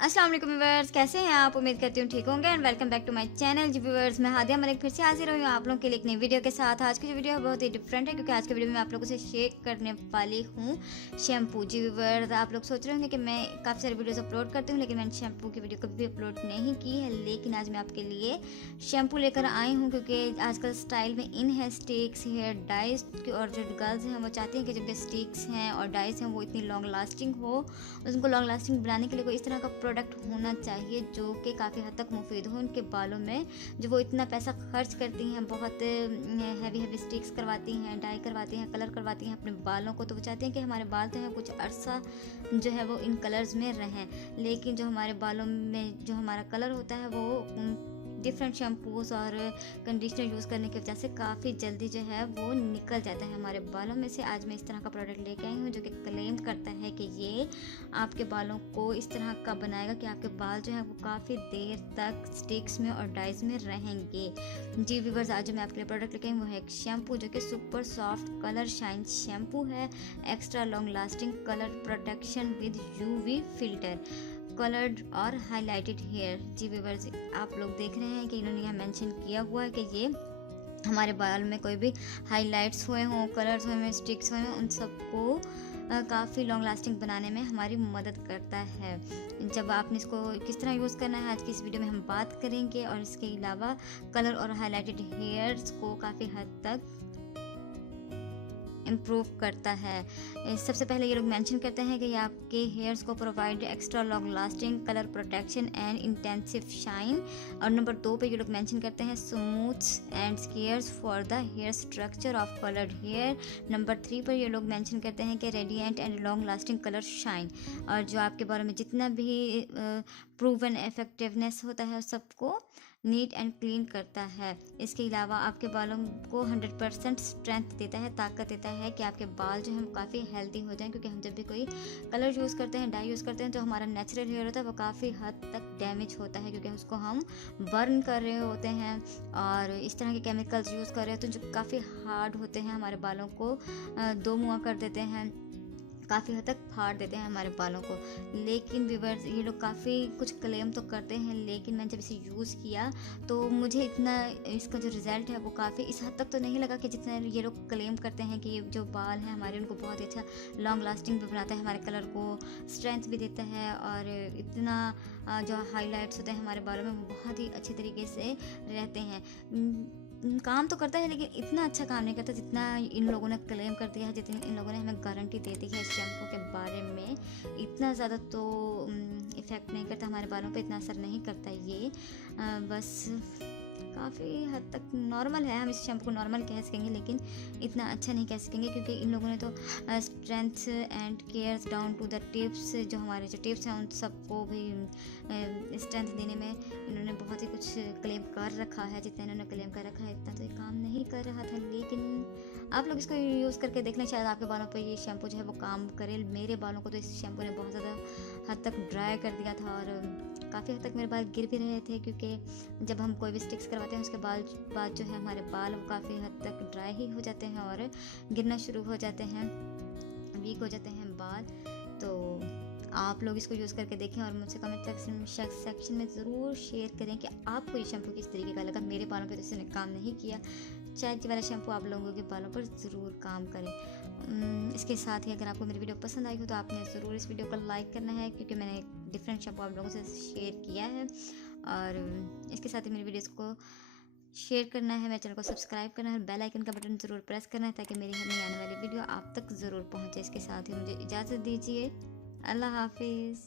अस्सलाम वालेकुम व्यूअर्स, कैसे हैं आप? उम्मीद करती हूँ ठीक होंगे and welcome back to my channel. जी व्यूअर्स, मैं हादिया मलिक फिर से हाजिर हुई हूँ आप लोगों के लिए एक नई वीडियो के साथ। आज की जो वीडियो है बहुत ही डिफरेंट है क्योंकि आज की वीडियो में आप लोगों से शेयर करने वाली हूँ शैम्पू। जी व्यूअर्स, आप लोग सोच रहे होंगे कि मैं काफ़ी सारी वीडियोस अपलोड करती हूँ लेकिन मैंने शैम्पू की वीडियो कभी भी अपलोड नहीं की है, लेकिन आज मैं आपके लिए शैम्पू लेकर आई हूँ क्योंकि आजकल स्टाइल में इन है स्टिक्स, हेयर डाइज, और जो गर्ल्स हैं वो चाहती हैं कि जिनके स्टिक्स हैं और डाइज हैं वो इतनी लॉन्ग लास्टिंग हो। उनको लॉन्ग लास्टिंग बनाने के लिए कोई इस तरह का प्रोडक्ट होना चाहिए जो कि काफ़ी हद तक मुफीद हो उनके बालों में। जो वो इतना पैसा खर्च करती हैं, बहुत हैवी हैवी स्टिक्स करवाती हैं, डाई करवाती हैं, कलर करवाती हैं अपने बालों को, तो वो चाहती हैं कि हमारे बाल तो हैं कुछ अरसा जो है वो इन कलर्स में रहें, लेकिन जो हमारे बालों में जो हमारा कलर होता है वो डिफरेंट शैम्पूज़ और कंडीशनर यूज़ करने की वजह से काफ़ी जल्दी जो है वो निकल जाता है हमारे बालों में से। आज मैं इस तरह का प्रोडक्ट लेके आई हूँ जो कि क्लेम करता है कि ये आपके बालों को इस तरह का बनाएगा कि आपके बाल जो है वो काफ़ी देर तक स्टिक्स में और डाइज में रहेंगे। जी व्यूअर्स, आज जो मैं आपके लिए प्रोडक्ट लेके आई हूँ वो है एक शैम्पू जो कि super soft colour shine shampoo है, extra long lasting colour protection with UV filter, coloured और हाईलाइटेड हेयर। जी व्यूअर्स, आप लोग देख रहे हैं कि इन्होंने यहाँ मेंशन किया हुआ है कि ये हमारे बाल में कोई भी हाईलाइट्स हुए हों, कलर्स हुए हों, स्टिक्स हुए हों, उन सबको काफ़ी लॉन्ग लास्टिंग बनाने में हमारी मदद करता है। जब आपने इसको किस तरह यूज़ करना है आज की इस वीडियो में हम बात करेंगे, और इसके अलावा कलर और हाईलाइटेड हेयर्स को काफ़ी हद तक इम्प्रूव करता है। सबसे पहले ये लोग मेंशन करते हैं कि ये आपके हेयर्स को provide extra long lasting colour protection and intensive shine. और नंबर 2 पे ये लोग मेंशन करते हैं smooths and cares for the hair structure of coloured hair. Number 3 पर ये लोग मेंशन करते हैं कि radiant and long lasting colour shine, और जो आपके बालों में जितना भी प्रूवन इफेक्टिवनेस होता है सबको नीट एंड क्लीन करता है। इसके अलावा आपके बालों को 100% स्ट्रेंथ देता है, ताकत देता है कि आपके बाल जो हैं वो काफ़ी हेल्दी हो जाएं, क्योंकि हम जब भी कोई कलर यूज़ करते हैं, डाई यूज़ करते हैं, तो हमारा नेचुरल हेयर होता है वो काफ़ी हद तक डैमेज होता है क्योंकि उसको हम बर्न कर रहे होते हैं और इस तरह के केमिकल्स यूज़ कर रहे होते हैं जो काफ़ी हार्ड होते हैं, हमारे बालों को दो मुआ कर देते हैं, काफ़ी हद तक फाड़ देते हैं हमारे बालों को। लेकिन व्यूअर्स, ये लोग काफ़ी कुछ क्लेम तो करते हैं, लेकिन मैंने जब इसे यूज़ किया तो मुझे इतना इसका जो रिज़ल्ट है वो काफ़ी इस हद तक तो नहीं लगा कि जितना ये लोग क्लेम करते हैं कि ये जो बाल हैं हमारे उनको बहुत ही अच्छा लॉन्ग लास्टिंग भी बनाता है, हमारे कलर को स्ट्रेंथ भी देता है, और इतना जो हाईलाइट्स होते हैं हमारे बालों में वो बहुत ही अच्छे तरीके से रहते हैं। काम तो करता है लेकिन इतना अच्छा काम नहीं करता जितना इन लोगों ने क्लेम कर दिया है, जितनी इन लोगों ने हमें गारंटी दे दी है इस शैम्पू के बारे में। इतना ज़्यादा तो इफ़ेक्ट नहीं करता हमारे बालों पे, इतना असर नहीं करता ये। बस काफ़ी हद तक नॉर्मल है, हम इस शैम्पू को नॉर्मल कह सकेंगे लेकिन इतना अच्छा नहीं कह सकेंगे क्योंकि इन लोगों ने तो strength and cares down to the tips, जो हमारे जो टिप्स हैं उन सबको भी स्ट्रेंथ देने में इन्होंने बहुत ही कुछ क्लेम कर रखा है। जितना इन्होंने क्लेम कर रखा है इतना तो ये काम नहीं कर रहा था, लेकिन आप लोग इसको यूज़ करके देख लें, शायद आपके बालों पर ये शैम्पू जो है वो काम करे। मेरे बालों को तो इस शैम्पू ने बहुत ज़्यादा हद तक ड्राई कर दिया था और काफ़ी हद तक मेरे बाल गिर भी रहे थे क्योंकि जब हम कोई भी स्टिक्स करवाते हैं उसके बाद जो है हमारे बाल वो काफ़ी हद तक ड्राई ही हो जाते हैं और गिरना शुरू हो जाते हैं, वीक हो जाते हैं बाल। तो आप लोग इसको यूज़ करके देखें और मुझसे कमेंट सेक्शन में ज़रूर शेयर करें कि आपको ये शैम्पू किस तरीके का लगा। मेरे बालों पे तो इसने काम नहीं किया, शायद ये वाला शैम्पू आप लोगों के बालों पर ज़रूर काम करे। इसके साथ ही अगर आपको मेरी वीडियो पसंद आई हो तो आपने ज़रूर इस वीडियो को लाइक करना है क्योंकि मैंने एक डिफरेंट शैम्पू आप लोगों से शेयर किया है, और इसके साथ ही मेरी वीडियोज़ को शेयर करना है, मेरे चैनल को सब्सक्राइब करना है, बेल आइकन का बटन ज़रूर प्रेस करना है ताकि मेरी हर नई आने वाली वीडियो आप तक ज़रूर पहुँचे। इसके साथ ही मुझे इजाज़त दीजिए, अल्लाह हाफिज़।